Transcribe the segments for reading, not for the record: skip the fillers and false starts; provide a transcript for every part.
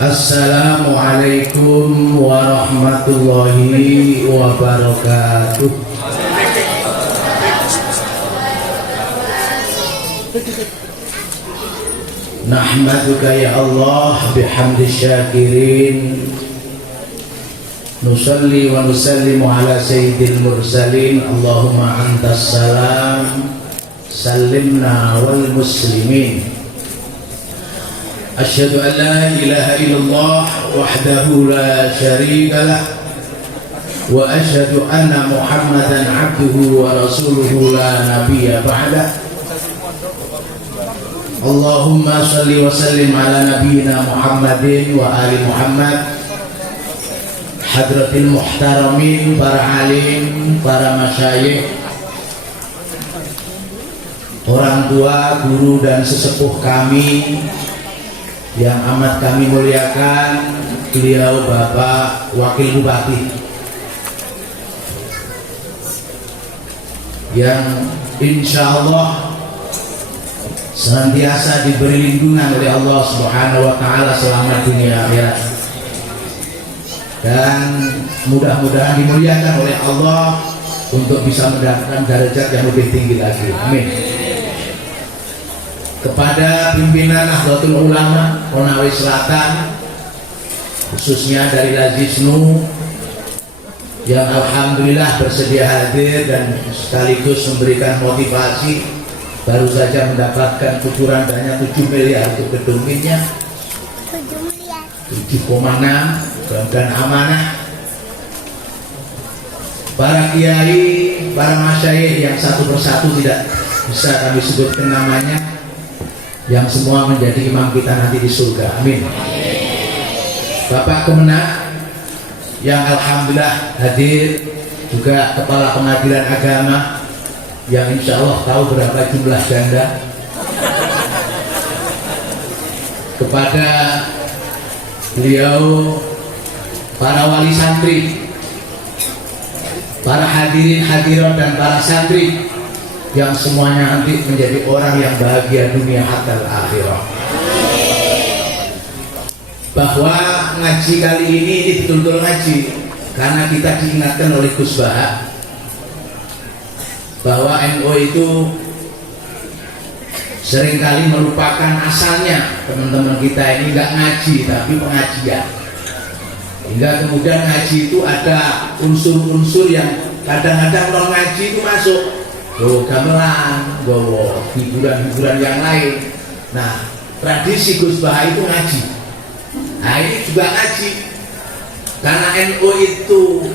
Assalamualaikum warahmatullahi wabarakatuh. Nahmaduka ya Allah bihamdi syakirin, nusalli wa nusallimu ala sayyidil mursalin. Allahumma antas salam, sallimna wal muslimin. Asyhadu an la ilaha illallah wahdahu la syarika lah, wa asyhadu anna Muhammadan abduhu wa rasuluhu la nabiyya ba'dah. Allahumma salli wa sallim ala nabiyyina Muhammadin wa ali Muhammad. Hadratil muhtaramin, para alim, para masyayikh, orang tua, guru dan sesepuh kami yang amat kami muliakan, beliau Bapak Wakil Bupati yang insya Allah senantiasa diberi lindungan oleh Allah Subhanahu wa Ta'ala selama dunia akhirat, dan mudah-mudahan dimuliakan oleh Allah untuk bisa mendapatkan derajat yang lebih tinggi lagi. Amin. Kepada pimpinan Nahdlatul Ulama Konawe Selatan, khususnya dari Lajisnu yang alhamdulillah bersedia hadir dan sekaligus memberikan motivasi, baru saja mendapatkan kucuran dana 7 miliar untuk gedung ini, 7,6 dan amanah. Para kiai, para masyayikh yang satu persatu tidak bisa kami sebutkan namanya, yang semua menjadi imam kita nanti di surga. Amin. Bapak Kemenak yang alhamdulillah hadir, juga Kepala Pengadilan Agama yang insya Allah tahu berapa jumlah ganda. Kepada beliau, para wali santri, para hadirin hadirat dan para santri yang semuanya nanti menjadi orang yang bahagia dunia hatta akhirat. Bahwa ngaji kali ini betul-betul ngaji karena kita diingatkan oleh Gus Bahak bahwa NU itu seringkali melupakan asalnya. Teman-teman kita ini nggak ngaji tapi pengajian, hingga kemudian ngaji itu ada unsur-unsur yang kadang-kadang non ngaji itu masuk, gamelan, hiburan-hiburan yang lain. Nah, tradisi Gus Bahak itu ngaji. Nah, ini juga ngaji karena NU itu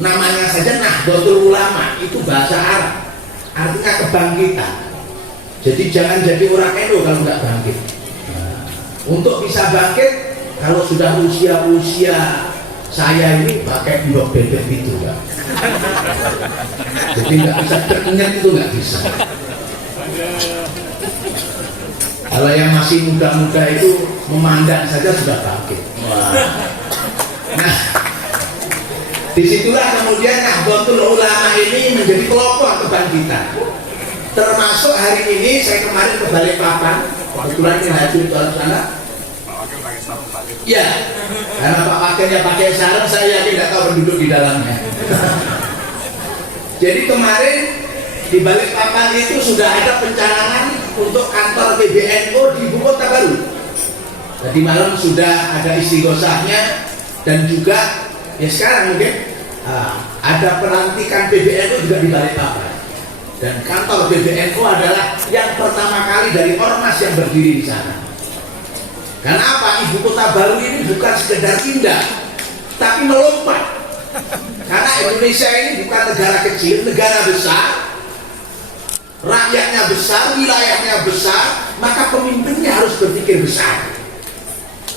namanya saja Nahdlatul Ulama, itu bahasa Arab, artinya kebangkitan. Jadi jangan jadi orang NU kalau nggak bangkit. Nah, untuk bisa bangkit, kalau sudah usia saya ini pakai blok bebek itu kan. Jadi nggak bisa terkenyat, itu nggak bisa. Kalau yang masih muda-muda itu memandang saja sudah bangkit. Nah, disitulah kemudian Nahdlatul Ulama ini menjadi kelompok kebangkitan. Termasuk hari ini saya kemarin ke Balikpapan, kebetulan ini hadir ke sana. Ya, karena Pak Wakilnya pakai sarung, saya tidak tahu penduduk di dalamnya. Jadi kemarin di Balikpapan itu sudah ada pencanangan untuk kantor PBNU di Ibu Kota Baru. Tadi malam sudah ada istighosahnya, dan juga ya sekarang mungkin ada pelantikan PBNU juga di Balikpapan. Dan kantor PBNU adalah yang pertama kali dari ormas yang berdiri di sana. Karena apa? Ibu Kota Baru ini bukan sekedar pindah, tapi melompat. Karena Indonesia ini bukan negara kecil, negara besar, rakyatnya besar, wilayahnya besar, maka pemimpinnya harus berpikir besar.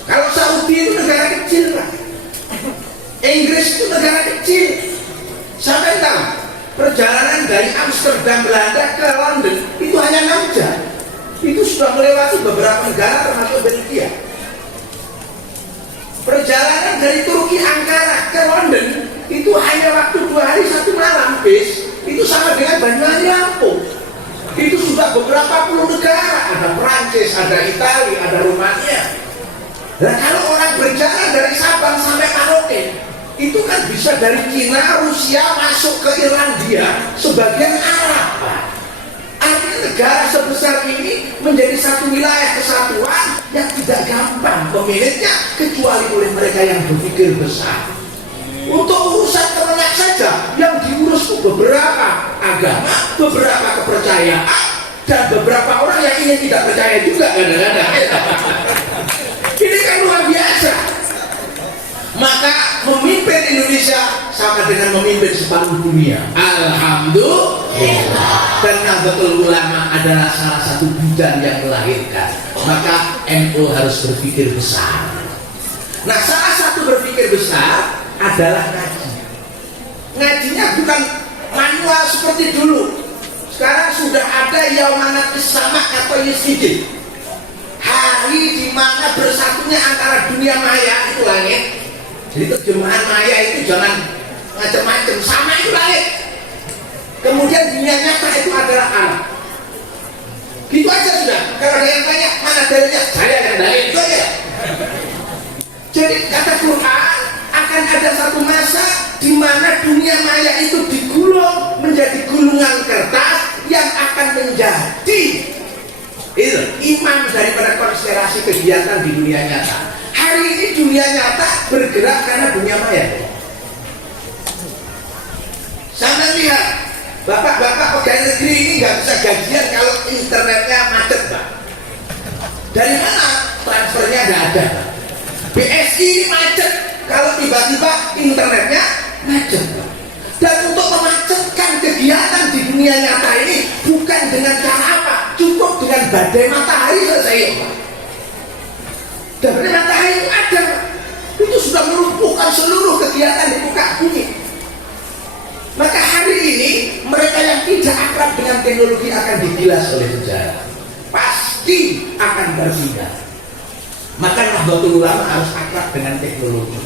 Kalau Saudi itu negara kecil, Pak. Inggris itu negara kecil. Sampai tahu perjalanan dari Amsterdam Belanda ke London itu hanya 6 jam. Itu sudah melewati beberapa negara termasuk Belgia. Perjalanan dari Turki Ankara ke London itu hanya waktu 2 hari 1 malam bis. Itu sama dengan Banyuwangi Lampung. Itu sudah beberapa puluh negara, ada Prancis, ada Italia, ada Rumania. Nah kalau orang berjalan dari Sabang sampai Merauke, itu kan bisa dari Cina, Rusia masuk ke Irlandia, sebagian Arab, Pak. Artinya negara sebesar ini menjadi satu wilayah kesatuan yang tidak gampang pemiliknya kecuali oleh mereka yang berpikir besar. Untuk urusan ternak saja yang diurus beberapa agama, beberapa kepercayaan, dan beberapa orang yang ingin tidak percaya juga kadang-kadang. Ini kan luar biasa. Maka memimpin Indonesia sama dengan memimpin separuh dunia. Alhamdulillah. Dan Nahdlatul Ulama adalah salah satu bidang yang melahirkan. Maka NU harus berpikir besar. Nah, salah satu berpikir besar adalah ngaji. Ngajinya bukan manual seperti dulu. Sekarang sudah ada Yaumanat Samak atau Yusjid, hari di mana bersatunya antara dunia maya itu langit. Jadi terjemahan maya itu jangan macam-macam, sama itu langit. Kemudian dunia nyata itu adalah alam. Gitu aja sudah. Kalau ada yang tanya mana dalilnya, saya yang dalil itu aja. Jadi kata Quran, akan ada satu masa di mana dunia maya itu digulung menjadi gulungan kertas yang akan menjadi itu imam daripada konspirasi kegiatan di dunia nyata. Hari ini dunia nyata bergerak karena dunia maya. Sampai lihat, bapak-bapak pegawai negeri ini nggak bisa gajian kalau internetnya macet, Pak. Dari mana transfernya nggak ada? BSI ini macet kalau tiba-tiba internetnya macet. Dan untuk memacetkan kegiatan di dunia nyata ini bukan dengan cara apa? Cukup dengan badai matahari selesai, Pak. Dan badai matahari itu ada, itu sudah melumpuhkan seluruh kegiatan di muka bumi. Maka hari ini mereka yang tidak akrab dengan teknologi akan digilas oleh sejarah, pasti akan berpindah. Maka Nahdlatul Ulama harus akrab dengan teknologi.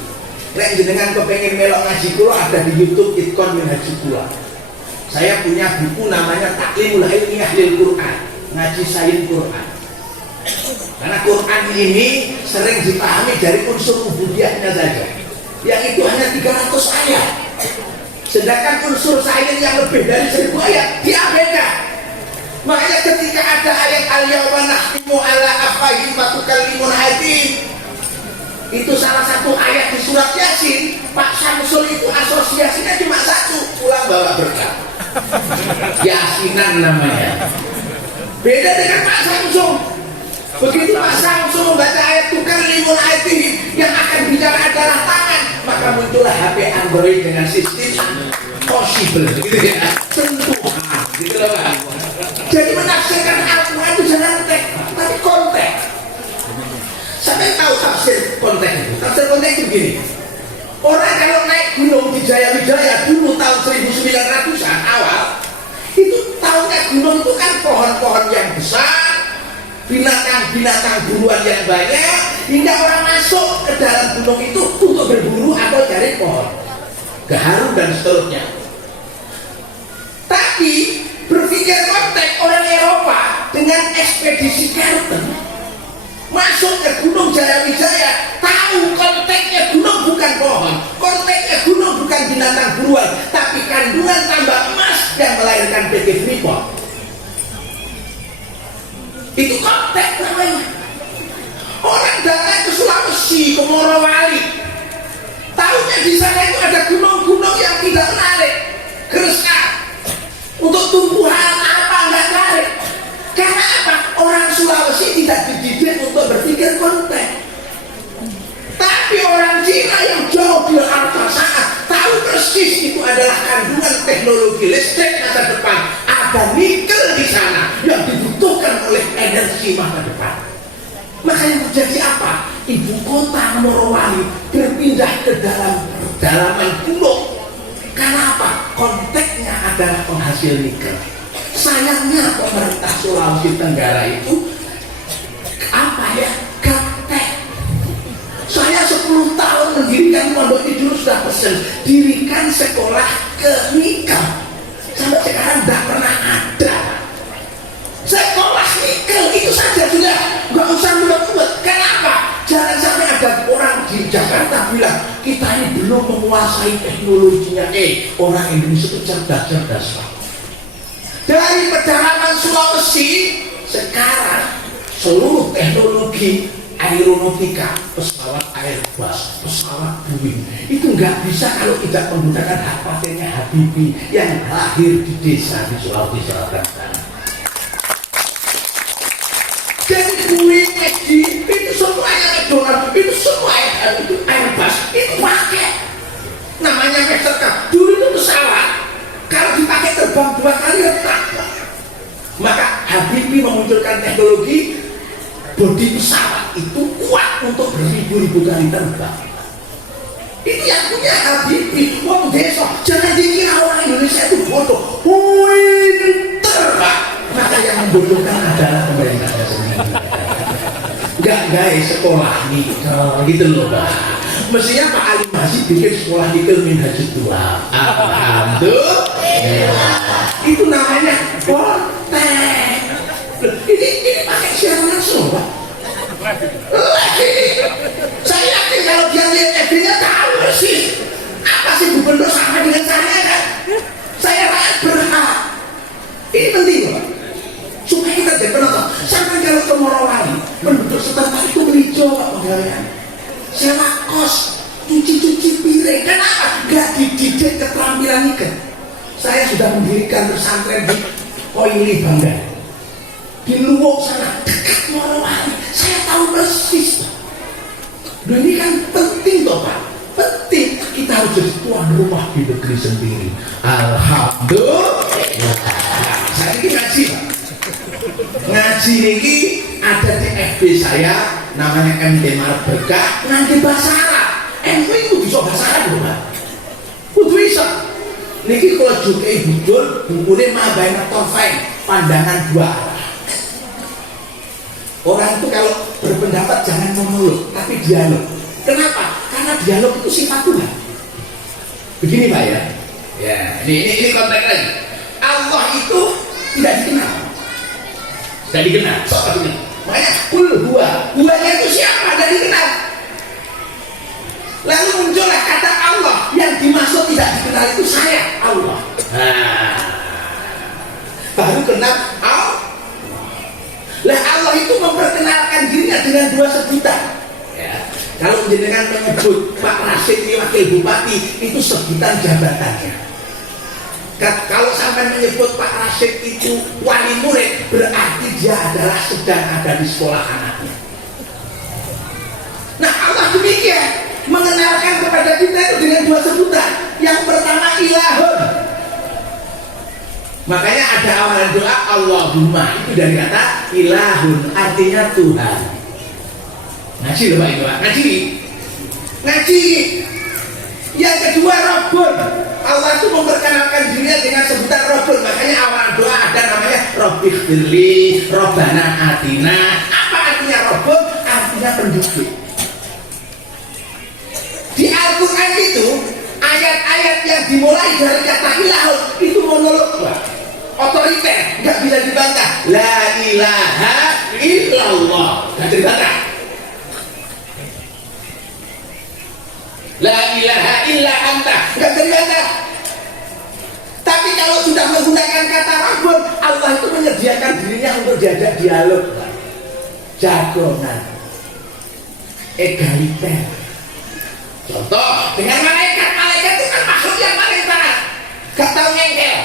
Nek jenengan kepengen melok ngaji kula, ada di YouTube Itkon Minhajul Kula. Saya punya buku namanya Taklimul Ilmiah lil Quran, ngaji sains Quran. Karena Quran ini sering dipahami dari unsur ubudiyahnya saja, yang itu hanya 300 ayat. Sedangkan unsur sains yang lebih dari 1000 ayat diabaikan. Makanya ketika ada ayat al-yawma nakhtimu ala afwahihim wa tukallimuna aydihim, itu salah satu ayat di surat Yasin. Pak Samsul itu asosiasinya cuma satu, pulang bawa berkah. Yasinan namanya. Beda dengan Pak Samsul. Begitu Pak Samsul membaca ayat tukallimuna aydihim, yang akan bicara adalah tangan, maka muncullah HP Android dengan sistem possible, gitu ya, sentuhan, gitu loh Pak. Jadi menafsirkan Al-Quran itu jangan teks, tapi konteks. Sampai tahu tafsir konteks itu. Tafsir konteks itu begini. Orang kalau naik gunung di Jaya-Wijaya dulu tahun 1900-an awal, itu tahunya gunung itu kan pohon-pohon yang besar, binatang-binatang buruan yang banyak, hingga orang masuk ke dalam gunung itu untuk berburu atau cari pohon, gaharu dan seterusnya. Tapi berpikir konteks orang Eropa dengan ekspedisi Carleton masuk ke Gunung Jaya-Wijaya, tahu konteksnya gunung bukan pohon, konteksnya gunung bukan binatang buruan, tapi kandungan tambah emas yang melahirkan PT Freeport. Itu konteks namanya. Orang datang ke Sulawesi, ke Morowali, tahunya di sana itu ada gunung-gunung yang tidak menarik, Gresik. Untuk tumbuhan apa nggak menarik? Karena apa? Orang Sulawesi tidak dididik untuk berpikir konteks. Tapi orang Cina yang jauh di atas saat tahu persis itu adalah kandungan teknologi listrik masa depan. Ada nikel di sana yang dibutuhkan oleh energi masa depan. Maka yang terjadi apa? Ibu kota Morowali berpindah ke dalam pedalaman gunung. Karena apa? Konteksnya adalah penghasil nikel. Sayangnya pemerintah Sulawesi Tenggara itu apa ya, gaptek. Saya 10 tahun mendirikan pondok itu sudah pesen dirikan sekolah ke nikel, sampai sekarang tidak pernah ada sekolah nikel. Itu saja sudah nggak usah buat. Kenapa? Jangan sampai menguasai teknologinya. Orang Indonesia itu cerdas-cerdas, Pak. Dari pedalaman Sulawesi sekarang seluruh teknologi aeronautika, pesawat Airbus, pesawat Boeing itu nggak bisa kalau tidak menggunakan hak patennya Habibie yang lahir di desa di Sulawesi Selatan sana. Jadi Boeing, itu semuanya McDonald, itu semua itu Airbus, itu pakai namanya Mastercard. Dulu itu pesawat kalau dipakai terbang 2 kali retak. Maka Habibie memunculkan teknologi bodi pesawat itu kuat untuk beribu-ribu kali terbang. Itu yang punya Habibie. Wong desa, jangan dikira orang Indonesia itu bodoh. Pinter, Pak. Maka yang membodohkan adalah pemerintahnya sendiri. Enggak guys, sekolah nih gitu loh, Pak. Mestinya Pak Ali masih bikin sekolah di Minhajul Tua. Alhamdulillah. Itu namanya konten. Ini pakai siaran langsung, Pak. Saya yakin kalau dia lihat FB-nya tahu sih apa sih gubernur sama dengan saya kan. Saya rakyat berhak. Ini penting, Pak. Supaya kita jadi penonton. Sampai kalau ke Morowali, penduduk setempat itu beliau, Pak, pegawaian. Sewa kos, cuci-cuci piring. Kenapa? Gak dididik keterampilan ikan. Saya sudah mendirikan pesantren di Koili Bangga, di Luwuk sana, dekat Morowali. Saya tahu persis. Dan ini kan penting toh, Pak. Penting. Kita harus jadi tuan rumah di negeri sendiri. Alhamdulillah. Saya ini ngaji, Pak. Ngaji ini ada di FB saya, namanya MT Marbeka, nanti bahasa Arab. MT itu bisa bahasa Arab, Pak. Kudu bisa. Niki kalau juga ibu dul, bukunya Mabaina Torfain, pandangan dua arah. Orang itu kalau berpendapat jangan monolog, tapi dialog. Kenapa? Karena dialog itu sifat Tuhan. Begini, Pak, ya. Ya, ini konteks lagi. Allah itu tidak dikenal. Tidak dikenal. Soalnya, makanya kul huwanya itu siapa? Tidak dikenal. Lalu muncullah kata Allah, yang dimaksud tidak dikenal itu saya, Allah. Baru kenal Allah. Lah Allah itu memperkenalkan dirinya dengan 2 sebutan. Ya. Kalau jenengan menyebut Pak Rasid ini wakil bupati, itu sebutan jabatannya. Kalau sampai menyebut Pak Rasid itu wali murid, berarti dia adalah sedang ada di sekolah anaknya. Nah Allah demikian mengenalkan kepada kita itu dengan 2 sebutan. Yang pertama ilahun. Makanya ada awalan doa Allahumma, itu dari kata ilahun, artinya Tuhan. Ngaji loh, Pak, itu, Pak. Ngaji. Yang kedua Rabbun. Allah itu memperkenalkan dirinya dengan sebutan Rabbun. Makanya awalan doa ada namanya Rabbighfirli, Rabbana Atina. Apa artinya Rabbun? Artinya penduduk. Di Al-Quran itu ayat-ayat yang dimulai dari kata ilahun itu monolog, Pak. Otoriter, nggak bisa dibantah. La ilaha illallah, nggak dibantah. La ilaha illa anta, nggak dibantah. Tapi kalau sudah menggunakan kata Rabbun, Allah itu menyediakan dirinya untuk diajak dialog, Pak. Jagongan, egaliter. Contoh dengan malaikat itu kan makhluk yang paling berat, gak tahu ngengkel.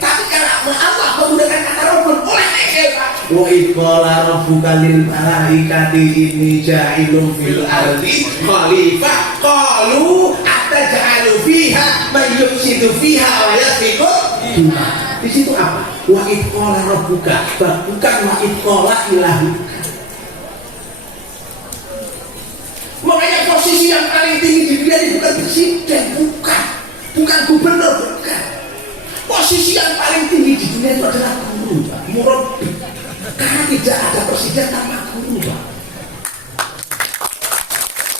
Tapi kalau Allah menggunakan kata Rabbun, oleh ngengkel, Pak. Wa iqala rabbuka lil malaikati inni ja'ilun fil ardi khalifah qalu ataj'alu fiha may yufsidu fiha wa yasfiku dima. Di situ apa? Wa iqala rabbuka, bukan wa iqala ilahuka. Makanya posisi yang paling tinggi di dunia ini bukan presiden, bukan gubernur, bukan. Posisi yang paling tinggi di dunia itu adalah guru, Pak. Murabbi. Karena tidak ada presiden tanpa guru, Pak.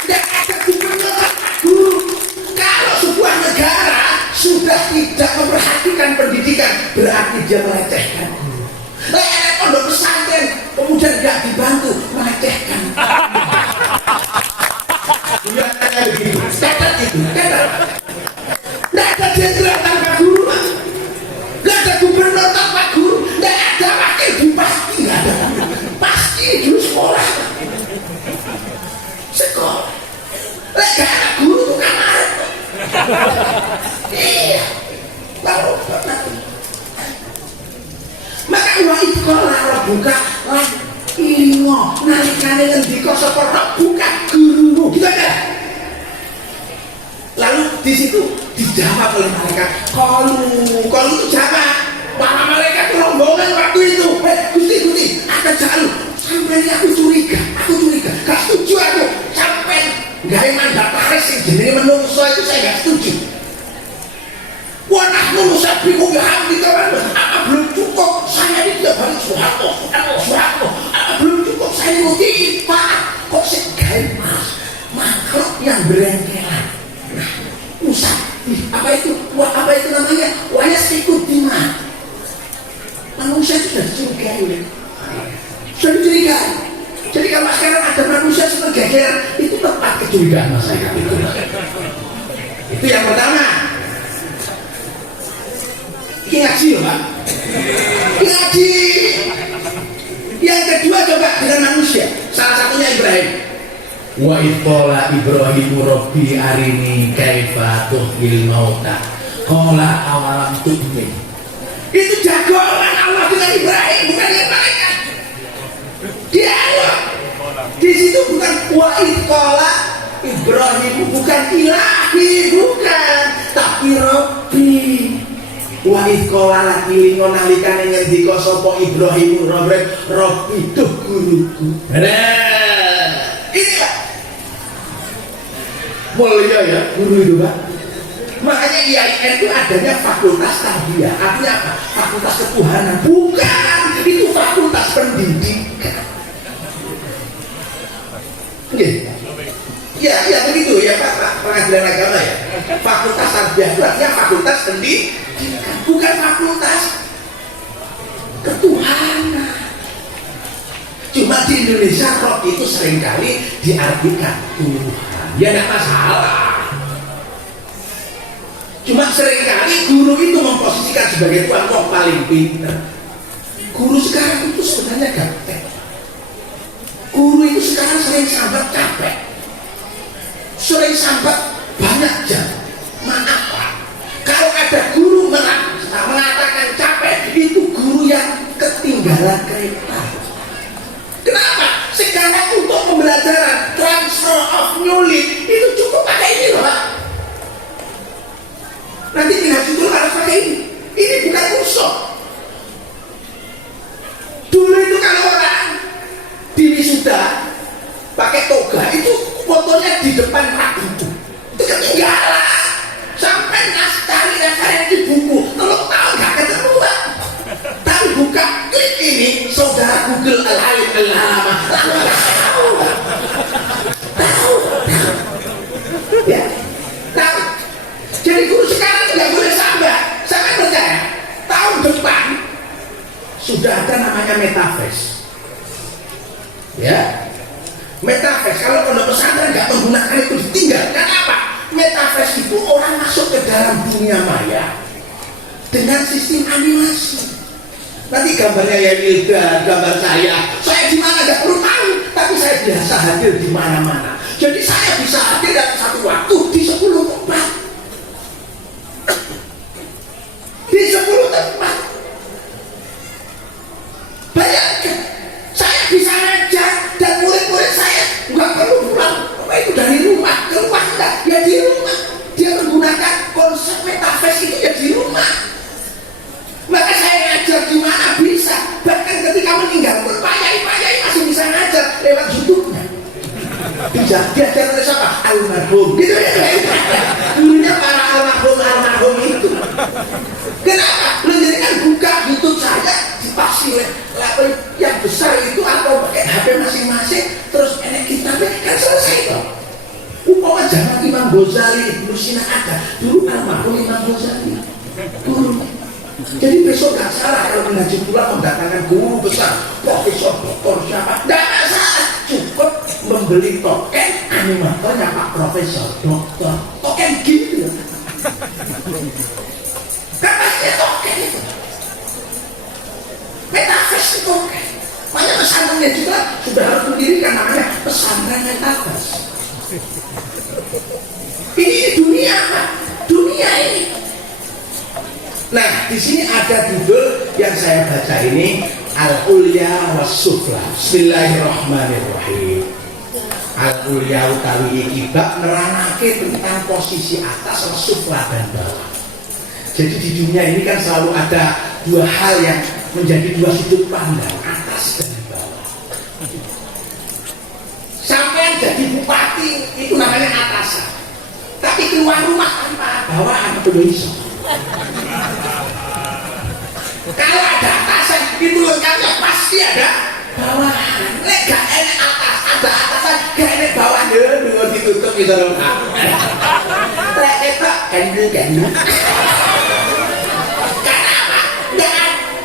Tidak ada gubernur tanpa guru. Kalau sebuah negara sudah tidak memperhatikan pendidikan, berarti dia melecehkan guru. Ada pondok pesantren kemudian tidak dibantu, melecehkan. Catat itu, catat. nalikane ngendika sapa roh bukan guru gitu aja. Lalu di situ dijawab oleh malaikat kalau itu jawab para malaikat rombongan waktu itu Gusti ada jalur sampai aku curiga gak setuju aku sampai gak mandataris yang jenenge menungso itu saya gak setuju. Wah, nahnu nusabbihu bihamdika apa belum cukup saya ini tidak balik Soeharto apa belum cukup saya ini muti Pak kok segain makhluk yang berengkelan. Nah, apa itu namanya wayas ikut dimana manusia itu sudah dicurigai jadi kalau sekarang ada manusia seperti geger itu tepat kecurigaan masyarakat itu yang pertama. Ini ngaji loh Pak, ngaji. Yang kedua coba dengan manusia, salah satunya Ibrahim. Wa idqala Ibrahimu Rabbi arini kaifa tuhyil mauta qala awalam tu'min. Itu jagoan Allah dengan Ibrahim, bukan dengan malaikat. Dialog di situ bukan wa idqala Ibrahimu, bukan ilahi, bukan, tapi Rabbi. Wa idqala laki lingo nalikane ngendika sapa Ibrahim Rabbi tuh guruku. Ini Pak mulia ya guru itu Pak. Makanya IAIN itu adanya fakultas tarbiyah. Artinya apa? Fakultas ketuhanan. Bukan, itu fakultas pendidikan. Oke. Ya begitu ya Pak pengadilan agama ya. Fakultas tarbiyah itu artinya fakultas pendidikan, bukan fakultas ketuhanan. Cuma di Indonesia roh itu seringkali diartikan Tuhan. Ya tidak masalah. Cuma seringkali guru itu memposisikan sebagai Tuhan kok paling pintar. Guru sekarang itu sebenarnya gaptek. Guru itu sekarang sering sambat capek, sering sambat banyak jam. Maaf Pak, kalau ada guru mengatakan capek, itu guru yang ketinggalan kereta. Kenapa? Sekarang untuk pembelajaran transfer of knowledge itu cukup pakai ini loh Pak. Nanti pindah judul harus pakai ini. Ini bukan musuh. Dulu itu kalau orang di wisuda pakai toga itu fotonya di depan rak buku. Itu ketinggalan. Sampai cari referensi di buku. Kalau tahu nggak ketemu Pak. Tapi buka klik ini saudara Google al-alim al-alama. Tahu. Ya. Tahu. Jadi guru sekarang nggak boleh sambat. Saya percaya tahun depan sudah ada namanya metaverse. Ya, metaverse. Kalau pondok pesantren nggak menggunakan itu ditinggal. Kenapa? Metaverse itu orang masuk ke dalam dunia maya dengan sistem animasi. Nanti gambarnya ya Wilda, gambar saya di mana nggak perlu tahu, tapi saya biasa hadir di mana-mana. Jadi saya bisa hadir dalam satu waktu di 10 tempat. Di 10 tempat. Bayangkan, saya bisa ngajar dan murid-murid saya nggak perlu pulang. Itu dari rumah, keluar enggak? Ya di rumah. Dia menggunakan konsep metaverse itu ya di rumah. Maka saya ngajar di mana bisa. Bahkan ketika meninggal pun Pak Yai masih bisa ngajar lewat YouTube-nya. Diajar oleh siapa? Almarhum. Gitu ya. Dulunya para almarhum itu. Kenapa? Jadi kan buka YouTube saya dipasih yang besar itu atau pakai HP masing-masing terus enek kita kan selesai toh. Umpama zaman Imam Ghazali Ibnu Sina ada dulu almarhum Imam Ghazali guru. Jadi besok gak salah kalau mengaji pula mendatangkan guru besar profesor doktor siapa gak salah, cukup membeli token animatornya Pak Profesor Doktor token gitu kan pasti token itu metaverse itu token. Makanya pesantrennya juga sudah harus mendirikan namanya pesantren metaverse. Ini dunia Pak, dunia ini. Nah, di sini ada judul yang saya baca ini al-ulya was-sufla. Bismillahirrahmanirrahim. Al-ulya utawi iki bab nerangake tentang posisi atas, was-sufla dan bawah. Jadi di dunia ini kan selalu ada dua hal yang menjadi dua sudut pandang, atas dan bawah. Sampai jadi bupati itu namanya atasan, tapi keluar rumah tanpa bawahan itu bisa. Kalau ada atasan itu lengkapnya pasti ada bawahan. Nek gak enak atas, ada atasan, gak enak bawahan dengan ditutup gitu loh. Nek itu gandu.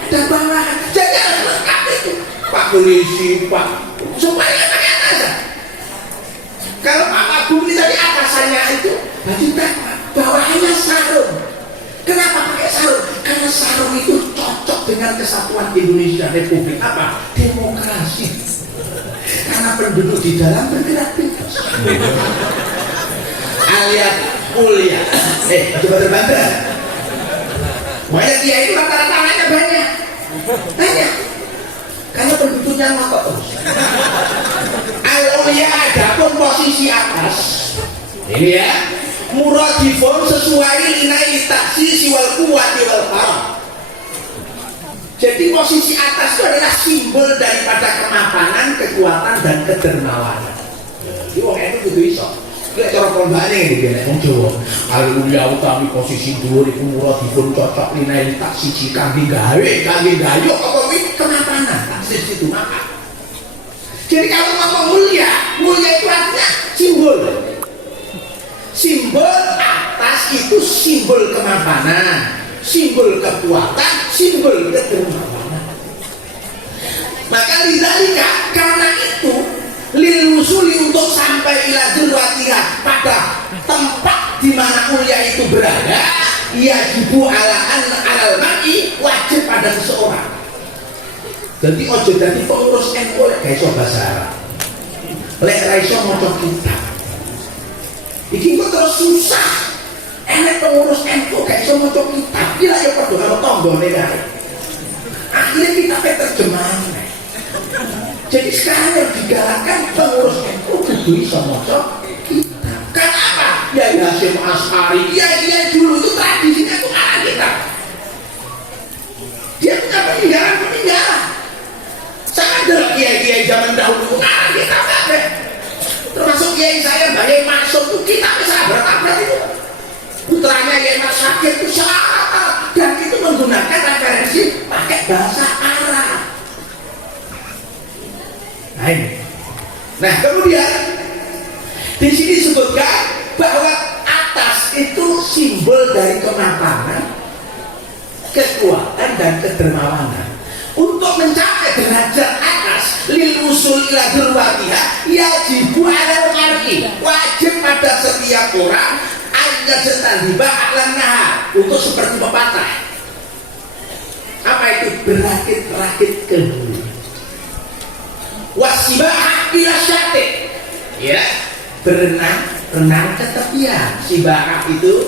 Dan bawahan, jadi harus lengkap itu. Pak polisi, Pak, semuanya pakai atasan. Kalau Pak Agung ini tadi atasannya itu baju takwa, bawahannya sarung. Kenapa pakai sarung? Karena sarung itu cocok dengan kesatuan Indonesia Republik apa? Demokrasi. Karena penduduk di dalam bergerak bebas. Alias mulia. Coba terbantah. Makanya dia itu rata-rata anaknya banyak. Banyak. Karena penduduknya ngotot terus. Al-Ulia ada pun posisi atas. Ini ya. Muradifun sesuai linai taksi siwal kuwati wal karam. Jadi posisi atas itu adalah simbol daripada kemapanan, kekuatan dan kedermawanan. Jadi orang itu kudu iso. Lek cara pondane iki nek wong Jawa, al-ulia utawi posisi dhuwur iku muradifun cocok linai taksi kangge gawe, kangge gayuh apa kuwi kemapanan. Taksis itu makan. Jadi kalau ngomong mulia, mulia itu artinya simbol. Simbol atas itu simbol kemapanan, simbol kekuatan, simbol kedermawanan. Maka lidzalika, karena itu lil usuli untuk sampai ila dzurwatiha pada tempat di mana mulia itu berada, yajibu alal mar'i wajib pada seseorang. Jadi ojo dadi pengurus NU lek gak iso basa Arab. Lek ra iso maca kitab. Iki kok terus susah. Enek pengurus NU gak iso maca kitab. Iki lak yo padha karo tanggane kae. Akhirnya kita terjemahan. Jadi sekarang yang digalakkan pengurus NU kudu iso maca kitab. Kenapa? Ya Hasyim Asy'ari, dia dulu itu tradisinya itu arah kitab. Dia punya peninggalan. Sangat ada kiai-kiai zaman dahulu arah kitab kabeh. Termasuk kiai saya Mbah Yai Maksud itu kitab sahabat-sahabat itu. Putranya Yai Mas Syakir itu sahabat dan itu menggunakan referensi pakai bahasa Arab. Nah kemudian di sini disebutkan bahwa atas itu simbol dari kemapanan, kekuatan dan kedermawanan. Untuk mencapai derajat atas lil usul ila dzurwatiha yajibu alal mar'i, wajib pada setiap orang anda setan hibah alam nahar untuk seperti pepatah. Apa itu? Berakit-rakit ke hulu, wasibah ila syatik, ya, berenang ke tepian. Sibah itu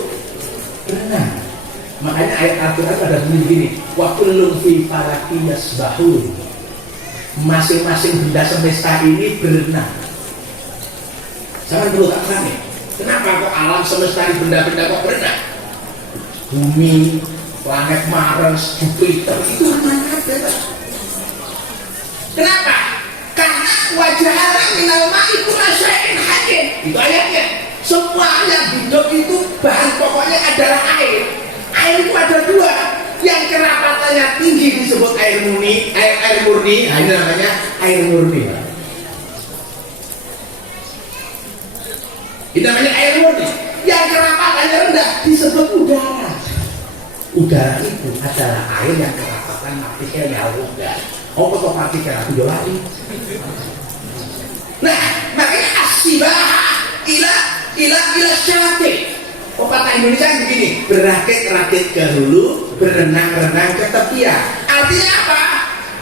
berenang. Makanya ayat Al-Quran pada begini, wa kullun fi falakin yasbahun. Masing-masing benda semesta ini berenang. Jangan perlu tak terang. Kenapa kok alam semesta ini benda-benda kok berenang? Bumi, planet Mars, Jupiter itu berenang bebas. Kenapa? Karena wajah alam minal ma'i kullu syai'in hakim. Itu ayatnya. Semua yang hidup itu bahan pokoknya adalah air. Air itu ada dua, yang kerapatannya tinggi disebut air murni, air murni, ini namanya air murni. Ini namanya air murni. Yang kerapatannya rendah disebut udara. Udara itu adalah air yang kerapatan partikelnya rendah. Oh, kok partikel aku jolai. Nah, makanya asibah ila syati. Pepatah Indonesia begini, berakit-rakit ke hulu, berenang-renang ke tepian. Artinya apa?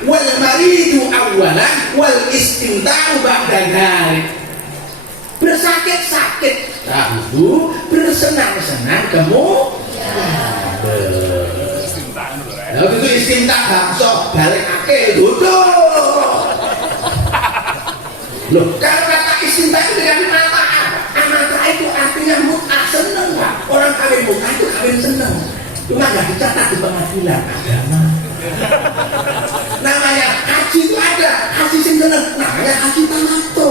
Wal maridu awwalan wal istimta'u ba'da dzalik. Bersakit-sakit dahulu, bersenang-senang kemudian. Lalu itu istimta bangsa balik akil duduk. Loh, kalau kata istimta itu dengan mata, mata itu artinya mut'ah, seneng Pak. Orang kawin mut'ah itu kawin seneng. Cuma nggak dicatat di pengadilan agama. Namanya haji itu ada, haji seneng, namanya haji tamato.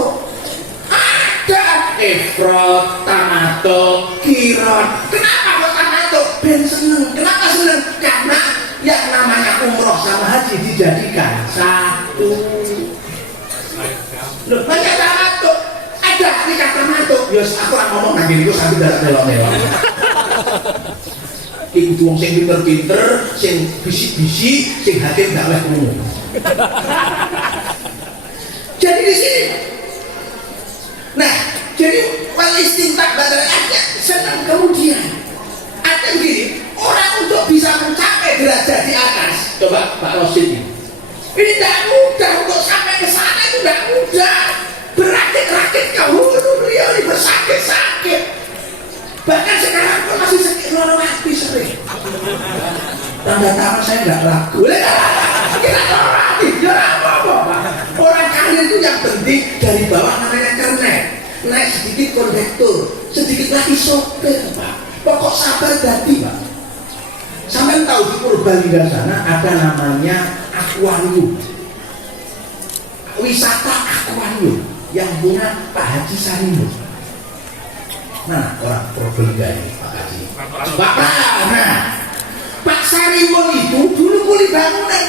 Ada ifrod, tamato, kirot. Kenapa kok tamato? Ben seneng. Kenapa seneng? Karena yang namanya umroh sama haji dijadikan satu. Loh, banyak tamato. Ada nikah tamato. Yos, aku lah ngomong nanti itu sampai dalam melon-melon. Ibu wong sing pinter-pinter, sing bisik-bisik, sing hakim gak oleh krungu. Jadi di sini. Nah, jadi wal istimta badannya senang kemudian. Ada begini, orang untuk bisa mencapai derajat di atas. Coba Pak Rosid ini. Ini tidak mudah untuk sampai ke sana, itu tidak mudah. Berakit-rakit ke hulu beliau ini bersakit-sakit. Bahkan sekarang pun masih sakit lorong hati sering. Tanda tangan saya nggak laku. Kita lorong hati, jangan apa-apa. Orang kaya itu yang penting dari bawah namanya kernet, naik sedikit kondektur, sedikit lagi sopir Pak. Pokok sabar tadi Pak. Sampai tahu di Purbalingga sana ada namanya akuarium, wisata akuarium yang punya Pak Haji Sarimo. Nah, orang Purbalingga ini Pak Haji. Pak Sarimo itu dulu kuli bangunan.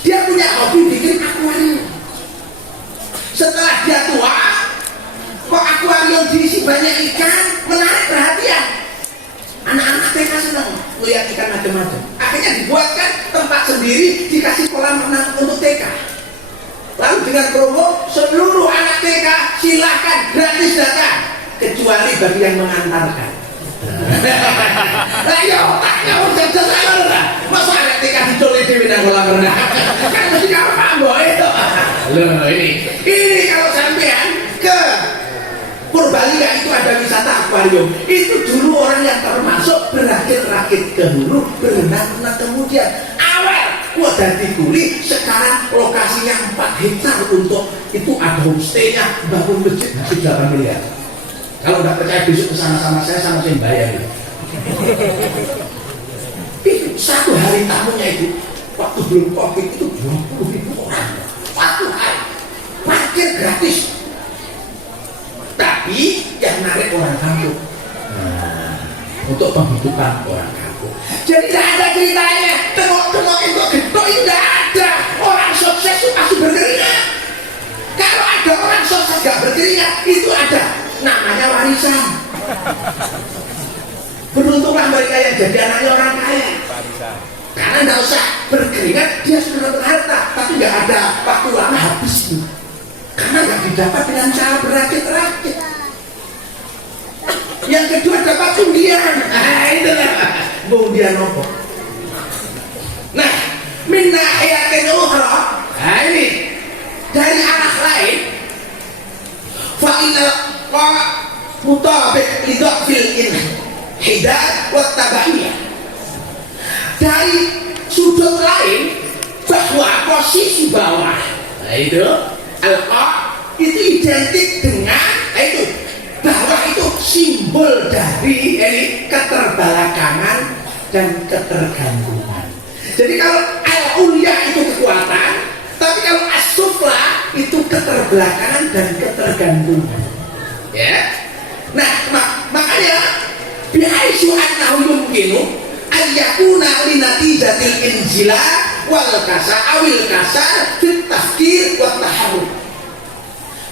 Dia punya hobi bikin akuarium. Setelah dia tua, kok akuarium diisi banyak ikan, menarik perhatian. Anak-anak TK senang melihat ikan macam-macam. Akhirnya dibuatkan tempat sendiri, dikasih kolam renang untuk TK. Lalu dengan promo seluruh anak TK silahkan gratis datang, kecuali bagi yang mengantarkan. Lah ya otaknya udah jelas lah. Masa anak TK diculik di bidang kolam renang? Kan mesti kamu paham itu. Loh ini kalau sampean ke Purbalingga itu ada wisata akuarium. Itu dulu orang yang termasuk berakit-rakit ke hulu, berenang-renang kemudian. Awal kuat di kuli, sekarang lokasinya 4 hektar untuk itu ada homestay-nya, bangun masjid 8 miliar. Kalau nggak percaya besok kesana sama saya sama saya bayar. Itu satu hari tamunya itu waktu belum COVID itu 20.000 orang. Satu hari parkir gratis. Tapi yang narik orang kampung. Nah, untuk penghidupan orang kampung. Jadi tidak ada ceritanya. Tengok-tengok itu gedok itu tidak ada. Orang sukses itu pasti berkeringat. Kalau ada orang sukses gak berkeringat, itu ada namanya warisan. Beruntunglah mereka yang jadi anaknya orang kaya. Karena tidak usah berkeringat, dia sudah berharta. Tapi nggak ada waktu lama habis itu. Karena nggak didapat dengan cara berakit-rakit. Yang kedua dapat undian. Nah itulah undian apa? Nah minna ayatin ukhra. Nah ini dari arah lain. Fa'inal mutabiq lidhafil inhidar wa tabaiyah. Dari sudut lain bahwa posisi bawah, nah itu al-qa itu identik dengan itu bawah itu simbol dari keterbelakangan dan ketergantungan. Jadi kalau al-ulya itu kekuatan, tapi kalau as-sufla itu keterbelakangan dan ketergantungan. Ya. Nah, makanya bihaitsu annahu yumkinu ayyakuna linatijatil inzila wal kasa awil kasa fit tafkir wa taharruk.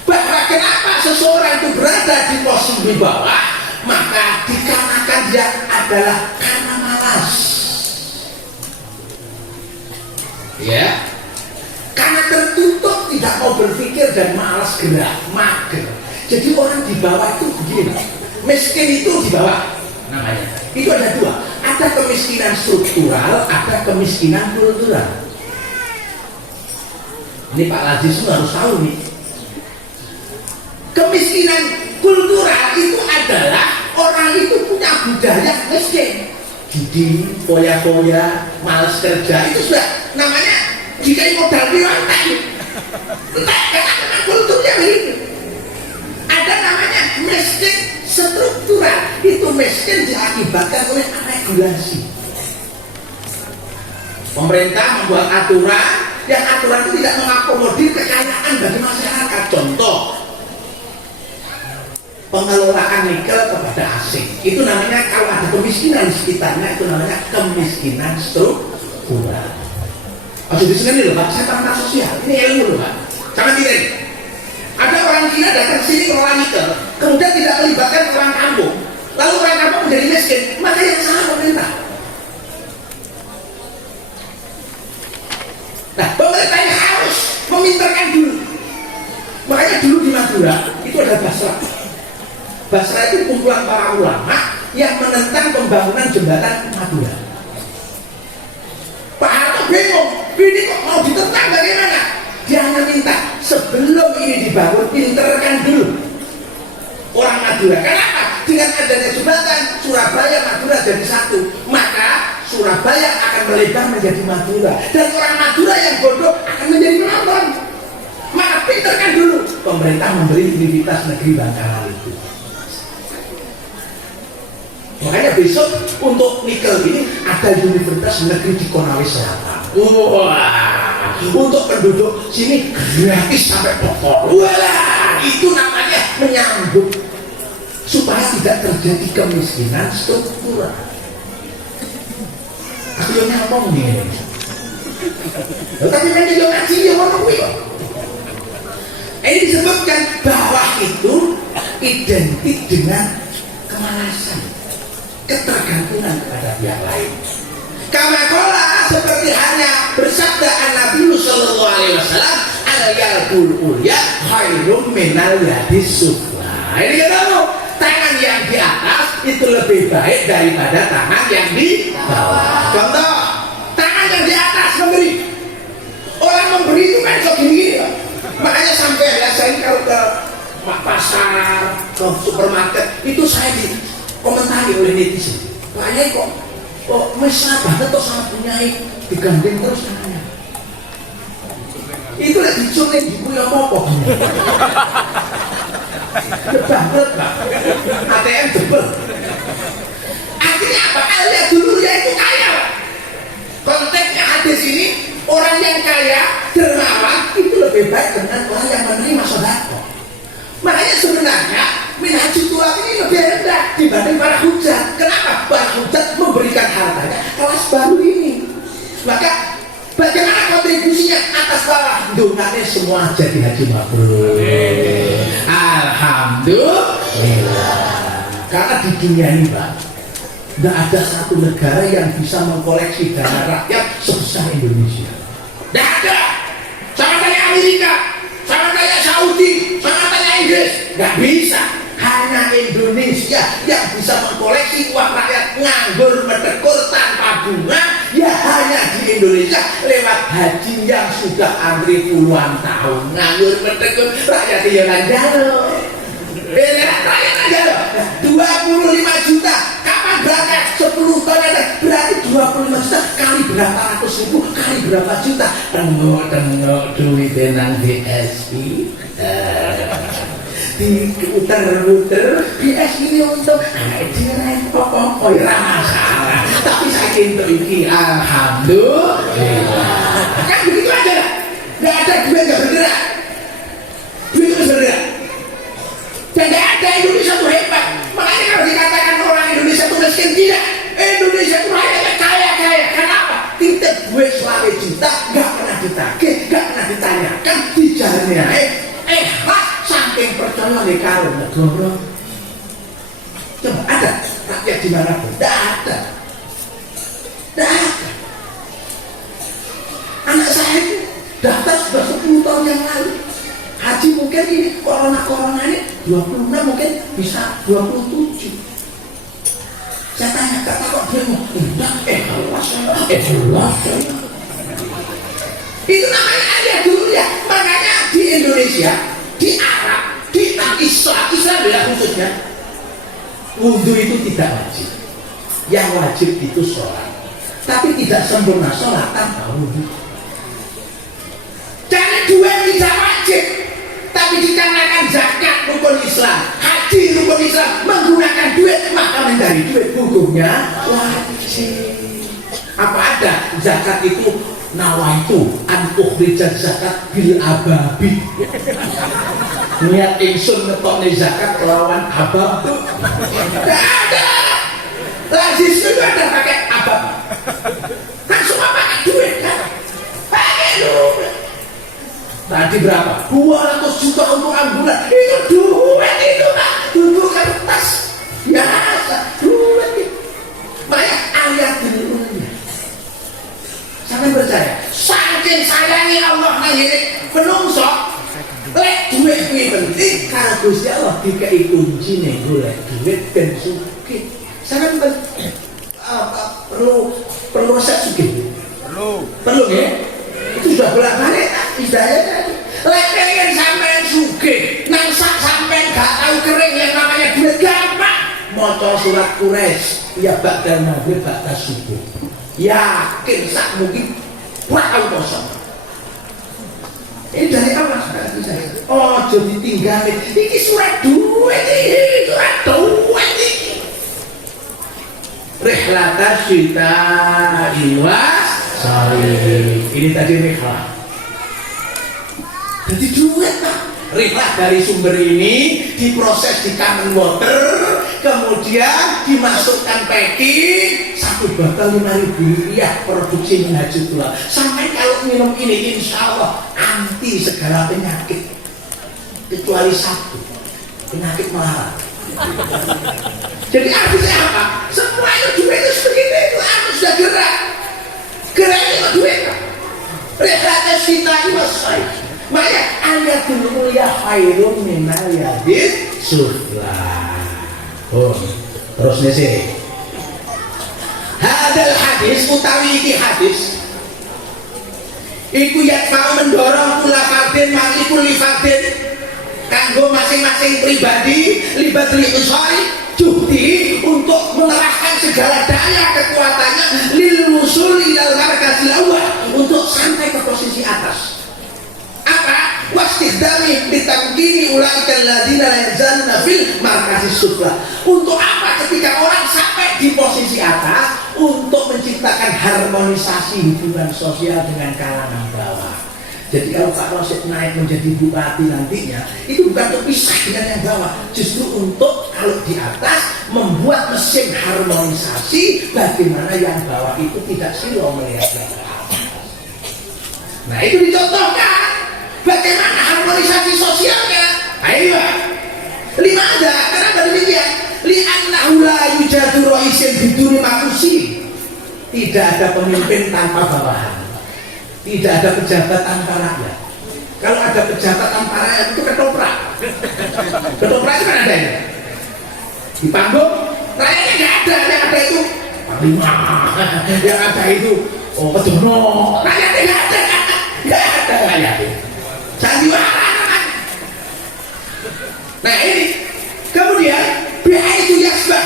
Bahwa kenapa seseorang itu berada di posisi bawah, maka dikarenakan dia adalah karena malas. Ya. Karena tertutup, tidak mau berpikir dan malas gerak, mager. Jadi orang di bawah itu begini, miskin itu di bawah namanya. Itu ada dua, ada kemiskinan struktural, ada kemiskinan kultural. Ini Pak Lazis harus tahu nih. Kemiskinan kultural itu adalah orang itu punya budaya miskin, judi, foya-foya, malas kerja, itu sudah namanya dikai modal pirantai. Entah karena kulturnya begitu. Ada namanya miskin struktural, itu miskin diakibatkan oleh regulasi. Pemerintah membuat aturan, yang aturan itu tidak mengakomodir kekayaan bagi masyarakat. Contoh, pengelolaan nikel kepada asing, itu namanya kalau ada kemiskinan di sekitarnya, itu namanya kemiskinan struktural. Maksud di sini loh Pak, saya pakar sosial, ini ilmu loh Pak. Sama tidak ini. Ada orang Cina datang ke sini mengelola nikel, kemudian tidak melibatkan orang kampung, lalu orang kampung menjadi miskin, maka yang salah pemerintah. Nah, pemerintah ini harus meminterkan dulu. Makanya dulu di Madura itu ada Basra. Basra itu kumpulan para ulama yang menentang pembangunan jembatan Madura. Pak Harto bingung, ini kok mau ditentang bagaimana? Dia hanya minta sebelum ini dibangun, pinterkan dulu orang Madura. Kenapa? Dengan adanya jembatan Surabaya Madura jadi satu, maka Surabaya akan melebar menjadi Madura, dan orang Madura yang bodoh akan menjadi penonton. Maka pinterkan dulu. Pemerintah memberi Universitas Negeri Bangkalan itu. Makanya besok untuk nikel ini ada Universitas Negeri di Konawe Selatan. Wah, untuk penduduk sini gratis sampai pokok. Wah, itu namanya menyambut supaya tidak terjadi kemiskinan struktural. Aku yang ngomong nih, tapi mereka yang ngaji yang ngomong nih. Ini disebutkan bawah itu identik dengan kemalasan, ketergantungan kepada pihak lain. Kamakola seperti hanya bersabda Nabi Sallallahu Alaihi Wasallam, al-yadul ulya khairum minal yadis sufla. Ini ketemu, tangan yang di atas itu lebih baik daripada tangan yang di bawah. Contoh, tangan yang di atas memberi. Orang memberi itu kan kok gini ya. Makanya sampai ya saya kalau ke pasar, ke supermarket itu saya dikomentari oleh netizen. Banyak kok mesra banget kok sama punyai, digandeng terus tangannya. Itu lagi diculik di punya apa-apa. Banget Pak, ATM jebel. Akhirnya apa? Lihat dulu ya itu kaya. Konteksnya hadis ini, orang yang kaya, dermawan itu lebih baik dengan orang yang menerima sedekah. Makanya sebenarnya minhaj tua ini lebih rendah dibanding para hujat. Kenapa? Para hujat memberikan hartanya kelas baru ini. Maka bagaimana kontribusinya atas bawah? Donganya semua jadi haji mabrur. Alhamdulillah. Karena di dunia ini Pak, tidak ada satu negara yang bisa mengkoleksi dana rakyat sebesar Indonesia. Tidak ada. Sama kayak Amerika, sama kayak Saudi, sama kayak Inggris. Tidak bisa. Hanya Indonesia yang bisa mengkoleksi uang rakyat nganggur metekur tanpa bunga. Ya hanya di Indonesia lewat haji yang sudah antri puluhan tahun nganggur metekur rakyat yang jalo. Rakyat jalo 25 juta. Kapan berangkat? 10 tahun ada. Berarti 25 juta kali berapa ratus ribu kali berapa juta? Tengok duit nang DSI. Diuter-uter BSI untuk direm apa-apa ya masalah. Tapi saya untuk ini alhamdulillah. Kan begitu aja. Nggak ada duit nggak bergerak. Duit itu bergerak. Dan nggak ada Indonesia itu hebat. Makanya kalau dikatakan orang Indonesia itu miskin, tidak. Indonesia itu rakyatnya kaya. Kenapa? Titip gue 20 juta nggak pernah ditagih, nggak pernah ditanyakan, dijalannya saking percaya nih karo negara. Coba ada rakyat di mana pun? Tidak ada. Anak saya itu daftar sudah 10 tahun yang lalu. Haji mungkin ini corona ini 26 mungkin bisa 27. Saya tanya kata kok dia mau itu namanya ada dulu ya. Makanya di Indonesia, di Arab, di Islam ya khususnya, wudhu itu tidak wajib. Yang wajib itu sholat, tapi tidak sempurna sholat tanpa wudhu. Cari duit tidak wajib, tapi dikarenakan zakat rukun Islam, haji rukun Islam, menggunakan duit, maka mencari duit hukumnya wajib. Apa ada zakat itu nawaitu an ukhrija zakat bil ababi. Niat ingsun ngetokne zakat kelawan abab. Enggak ada. Lazis itu ada pakai abab. Kan semua pakai duit kan? Pakai duit. Tadi berapa? 200 juta untuk ambulan. Itu duit itu Pak. Duduk kertas. Biasa duit itu. Makanya ayat dulu. Sampai percaya, saking sayangi Allah nangis penungso, lek duit kuwi penting karena Gusti Allah dikai kuncine golek duit ben sugih. Sampeyan perlu resep sugih. Perlu ya? Itu sudah bolak-balik istilahnya tadi. Lek pengen sampean sugih, nang sampean gak tahu kering yang namanya duit gampang. Maca surat Quraisy, ya ba'dal maghrib ba'da subuh. Yakin sak mungkin bakal kosong. Ini dari Allah sudah saya. Oh jadi tinggalin. Ini surat duit ini, surat duit ini. Rihlata syita iwas salih. Ini tadi rihlah. Jadi duit Pak. Rihlah dari sumber ini diproses di common water, kemudian dimasukkan packing. Satu botol 5.000 rupiah produksi Minhajul. Sampai kalau minum ini insya Allah anti segala penyakit kecuali satu, penyakit marah. Jadi artinya apa? Semua itu duit itu sebegini itu aku sudah gerak itu duit. Rehat kita ini masai. Makanya ayatul mulia khairun minal yadid sufla. Oh, terus nih hadal hadis utawi iki hadis iku yatfa'u mendorong kula fardin malikul li fardin kanggo masing-masing pribadi libat li usai juhdi untuk mengerahkan segala daya kekuatannya lil wusul ilal markazil awwal untuk sampai ke posisi atas. Apa? Wastikhdami ditamkini ulaikal ladzina la yazaluna fil markazis sufla. Untuk apa ketika orang sampai di posisi atas? Untuk menciptakan harmonisasi hubungan sosial dengan kalangan bawah. Jadi kalau Pak Rosyid naik menjadi bupati nantinya, itu bukan untuk pisah dengan yang bawah, justru untuk kalau di atas membuat mesin harmonisasi bagaimana yang bawah itu tidak silo melihat yang atas. Nah itu dicontohkan. Bagaimana harmonisasi sosialnya? Ayo, limada, kenapa demikian? Li'annahu la yujadu ra'isin biduni makusi. Tidak ada pemimpin tanpa bawahan. Tidak ada pejabat tanpa rakyat. Kalau ada pejabat tanpa rakyat itu ketoprak. Ketoprak itu kan ada ya? Di panggung, rakyatnya nggak ada. Yang ada itu panglima. Yang ada itu pedono. Rakyatnya nggak ada. Nggak ada rakyatnya. Sandiwara. Nah ini kemudian biaya itu yasbah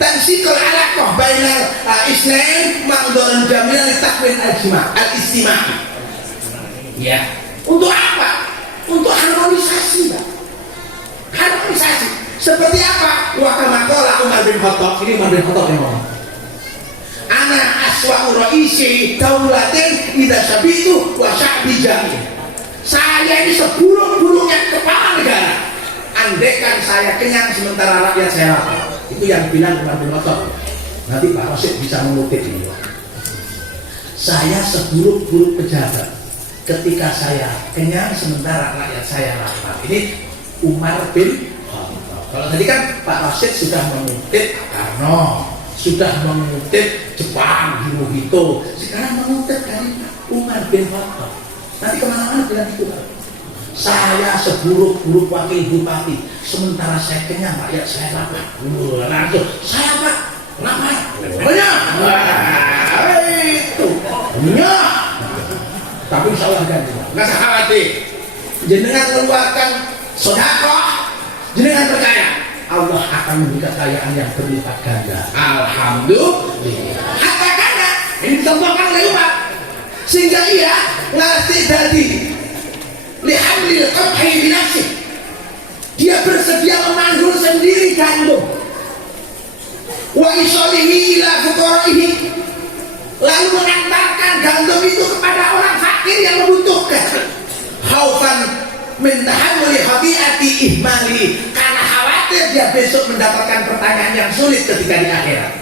tansikul alaqah bainal isnain ma'dharan jamilan litakwin al-istimai. Ya. Untuk apa? Untuk harmonisasi, Pak. Harmonisasi. Seperti apa? Wa kama qala Umar bin Khattab, ini Umar bin Khattab yang ngomong. Ana aswa'u raisi daulatin idza sabitu wa sya'bi jami'. Saya ini seburuk-buruknya kepala negara. Andaikan saya kenyang sementara rakyat saya lapar. Itu yang bilang Umar bin Khattab. Nanti Pak Rosyid bisa mengutip ini. Saya seburuk-buruk pejabat ketika saya kenyang sementara rakyat saya lapar. Ini Umar bin Khattab. Kalau tadi kan Pak Rosyid sudah mengutip Karno, sudah mengutip Jepang, Hirohito. Sekarang mengutip dari Umar bin Khattab. Nanti kemana-mana bilang itu. Saya seburuk-buruk wakil bupati, sementara saya kenyang rakyat saya lapar. Langsung saya Pak lapar. Banyak. Itu banyak. Tapi insya Allah nggak usah khawatir. Jenengan keluarkan sedekah, jenengan percaya Allah akan memberi kekayaan yang berlipat ganda. Alhamdulillah. Hatta karena ini dicontohkan oleh Umar, sehingga ia ngerti tadi lihamlil qadhi binafsi, dia bersedia memanggul sendiri gandum, wa isolihi ila fuqaraihi, lalu mengantarkan gandum itu kepada orang fakir yang membutuhkan, khaufan min tahammuli khati'ati ihmali, karena khawatir dia besok mendapatkan pertanyaan yang sulit ketika di akhirat.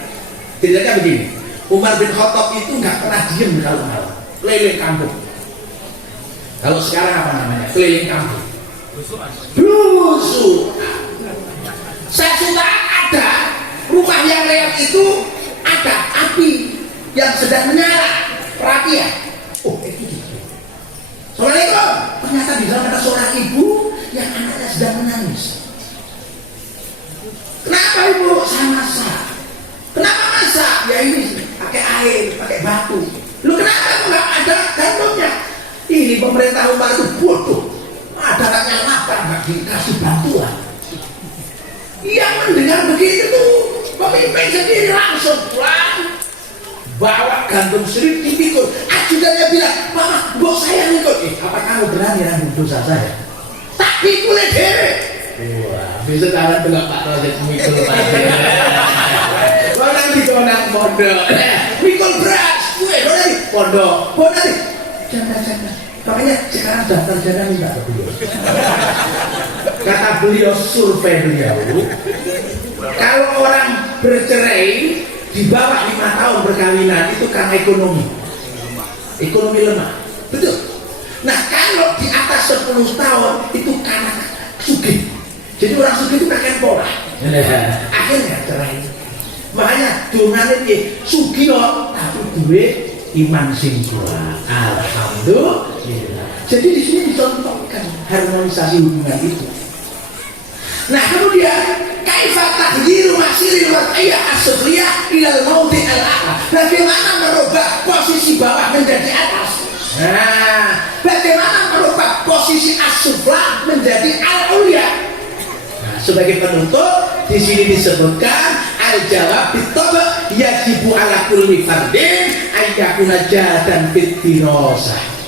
Ceritanya begini, Umar bin Khattab itu nggak pernah diem kalau malam, keliling kampung. Kalau sekarang apa namanya? Keliling kampung. Belusukan. Saya suka ada rumah yang lewat itu ada api yang sedang menyala, perapian. Oh, itu. Assalamualaikum. Ternyata di dalam ada seorang ibu yang anaknya sedang menangis. Kenapa ibu? Saya masak. Kenapa masak? Ya ini pakai air, pakai batu. Lu kenapa nggak ada gandumnya? Ini pemerintah Umar itu bodoh. Ada rakyat lapar nggak dikasih bantuan. Yang mendengar begitu tuh pemimpin sendiri langsung pulang, bawa gandum sendiri dipikul. Ajudannya bilang, Mama, bos saya ngikut. Apa kamu berani rangkul dosa saya? Tak pikulnya dere. Wah, besok kalian tengok Pak Rojet mikul Pak. Kau nanti kau nang pondok, mikul beras, kue kau nanti pondok, kau nanti jangan. Makanya sekarang daftar jangan minta ke beliau. Kata beliau, survei beliau, kalau orang bercerai di bawah 5 tahun perkawinan itu karena ekonomi lemah, betul. Nah kalau di atas 10 tahun itu karena sugih. Jadi orang sugih itu kakek pola. Akhirnya cerai. Makanya dongan ini sugih loh, tapi duit iman sing kuat. Alhamdulillah. Jadi di sini dicontohkan harmonisasi hubungan itu. Nah kemudian kaifa taghyiru masiril mar'iyah as-sufliyah ilal mawdi' al-a'la. Bagaimana merubah posisi bawah menjadi atas? Nah, bagaimana merubah posisi as-sufla menjadi al-ulya? Nah, sebagai penutup di sini disebutkan al-jawab bitaba yajibu ala kulli fardin ayyakuna jadan fit dirasah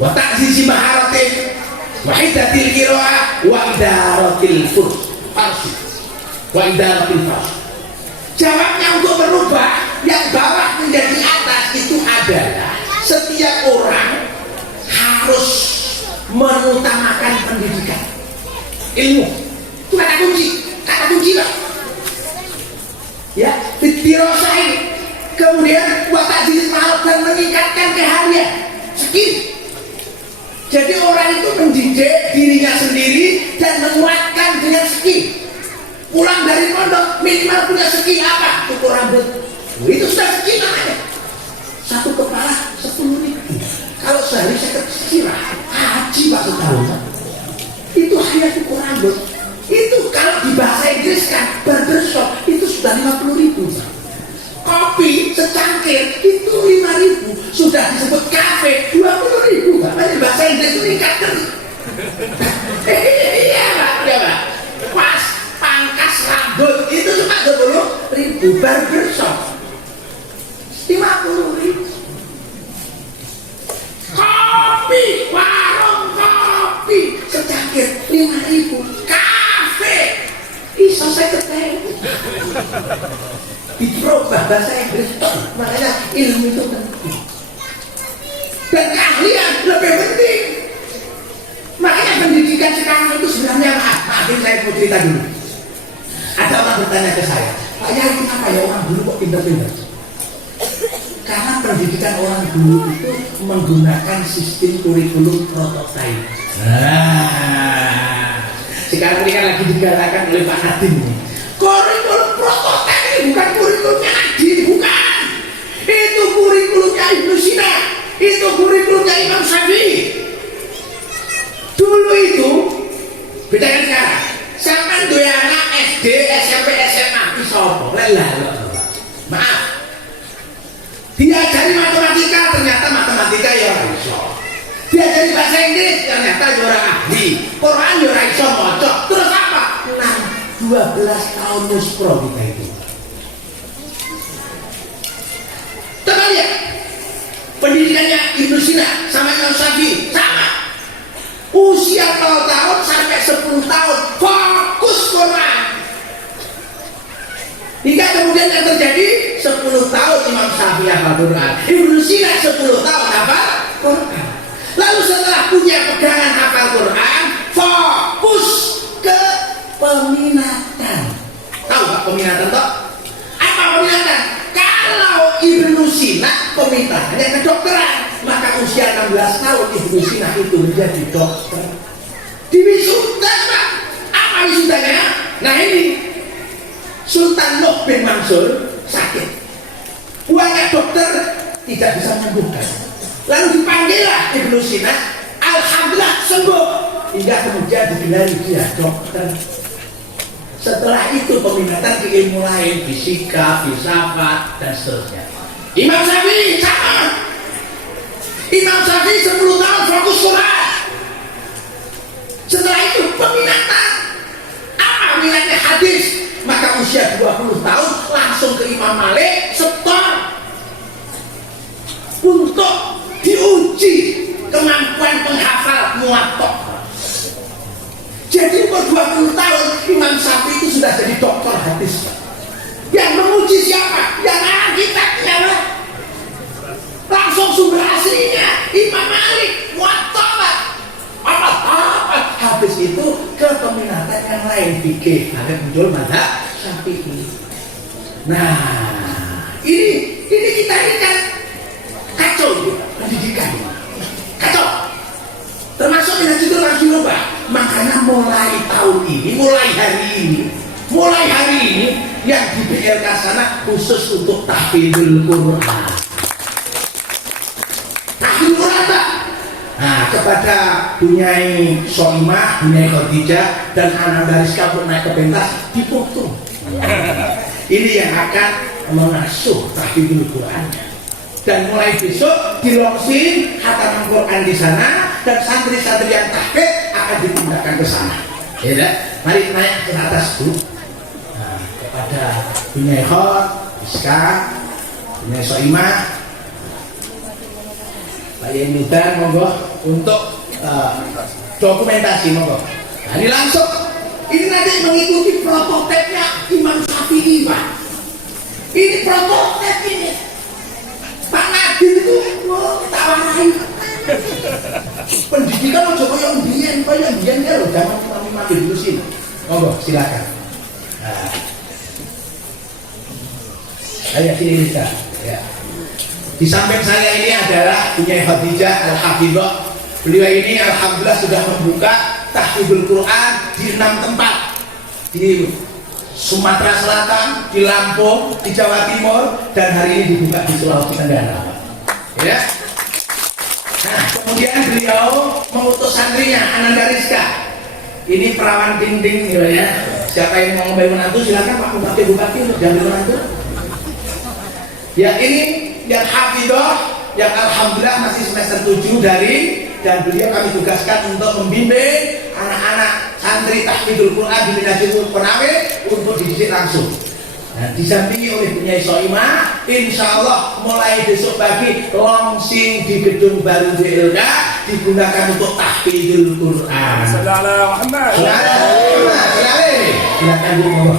wa ta'zizi maharatin wahidatil qira'ah wa idaratil farsi wa idaratil farsi. Jawabnya untuk merubah yang bawah menjadi atas itu adalah setiap orang harus mengutamakan pendidikan, ilmu. Itu kata kunci lah. Ya, dirosah ini. Kemudian buat ta'ziz ma'ruf dan meningkatkan keahlian, skill. Jadi orang itu mendidik dirinya sendiri dan menguatkan dengan skill. Pulang dari pondok minimal punya skill apa? Cukur rambut. Itu sudah skill namanya. Satu kepala 10.000. Kalau sehari saya kira haji Pak setahun. Itu hanya cukur rambut. Itu kalau di bahasa Inggris kan barbershop itu sudah 50.000. Kopi secangkir itu 5.000, sudah disebut kafe 20.000. Makanya bahasa Inggris itu meningkatkan. Iya Pak. Pas pangkas rambut itu cuma 20.000, barbershop 50.000. Kopi, warung kopi secangkir 5.000, kafe iso 50.000. Diperubah bahasa Inggris, makanya ilmu itu penting dan keahlian lebih penting. Makanya pendidikan sekarang itu sebenarnya maafin saya mau cerita dulu. Ada orang bertanya ke saya, Pak Yai, kenapa ya orang dulu kok pintar-pintar? Karena pendidikan orang dulu itu menggunakan sistem kurikulum prototipe. Nah, sekarang ini kan lagi digalakan oleh Pak Nadiem ini. Kurikulum prototipe bukan kurikulumnya Nadiem, bukan. Itu kurikulumnya Ibnu Sina, itu kurikulumnya Imam Syafi'i. Dulu itu beda kan sekarang. Sampai dua anak SD, SMP, SMA itu sopo. Maaf. Diajari matematika, ternyata matematika ya orang iso. Diajari bahasa Inggris, ternyata ya orang ahli. Quran ya orang iso maca. Terus apa? bonus pro kita itu. Coba lihat pendidikannya Ibnu Sina sama Imam Syafi'i sama. Usia 0 tahun sampai 10 tahun fokus Quran. Hingga kemudian yang terjadi 10 tahun Imam Syafi'i hafal Quran, Ibnu Sina 10 tahun hafal Quran. Lalu setelah punya pegangan hafal Quran, fokus ke peminatan. Tahu gak peminatan toh? Apa peminatan? Kalau Ibnu Sina pemintaannya kedokteran, maka usia 16 tahun Ibnu Sina itu menjadi dokter. Diwisuda Pak. Apa wisudanya? Nah ini Sultan Nuh bin Mansur sakit, buahnya dokter tidak bisa menyembuhkan. Lalu dipanggillah Ibnu Sina, alhamdulillah sembuh, hingga kemudian digelari dia dokter. Setelah itu peminatan ke ilmu lain, fisika, filsafat, dan seterusnya. Imam Syafi'i sama. Imam Syafi'i 10 tahun fokus Quran. Setelah itu peminatan. Apa minatnya hadis? Maka usia 20 tahun langsung ke Imam Malik, setor untuk diuji kemampuan penghafal Muwatta. Jadi umur 20 tahun Imam Syafi'i itu sudah jadi dokter hadis. Yang menguji siapa? Yang arang kitabnya lah. Langsung sumber aslinya Imam Malik, Muwatta. Apa habis itu ke peminatan yang lain, fikih, ada muncul mazhab Syafi'i. Nah, ini kita ini kan kacau itu pendidikan, kacau. Termasuk minat itu harus dirubah. Makanya mulai tahun ini, mulai hari ini yang di BLK sana khusus untuk tahfidzul Quran. Tahfidzul Quran Pak. Nah, kepada Bunyai Soimah, Bunyai Khadijah, dan Ananda Rizka untuk naik ke pentas dipotong. Ini yang akan mengasuh tahfidzul Quran. Dan mulai besok dilongsin khataman Quran di sana, dan santri-santri yang tahfidz akan dipindahkan ke sana. Ya, mari naik ke atas dulu. Nah, kepada Bunyai Khod, Rizka, Bunyai Soimah, Pak Yemudan, monggo untuk dokumentasi, monggo. Nah, ini langsung, ini nanti mengikuti prototipnya Imam Syafi'i Pak. Ini prototip ini. Pak Nadir itu tawarin pendidikan aja kaya mbiyen ya lho, zaman Imam Ibnu Sina. Monggo silakan. Nah. Ayo sini bisa. Ya. Di samping saya ini adalah Bunyai Khadijah Al-Hafidhah. Beliau ini alhamdulillah sudah membuka tahfidzul Quran di 6 tempat. Di Sumatera Selatan, di Lampung, di Jawa Timur, dan hari ini dibuka di Sulawesi Tenggara. Ya. Nah, kemudian beliau mengutus santrinya Ananda Rizka. Ini perawan dinding ya. Siapa yang mau ngambil menantu silakan Pak Bupati untuk diambil menantu. Ya, ini yang hafidhah yang alhamdulillah masih semester 7 dan beliau kami tugaskan untuk membimbing anak-anak santri tahfidzul Quran di Minhajul Qanawi untuk dididik langsung. Nah, disampingi oleh Bunyai Soimah, insya Allah mulai besok pagi launching di gedung baru BLK digunakan untuk tahfidzul Quran. Silakan Bu.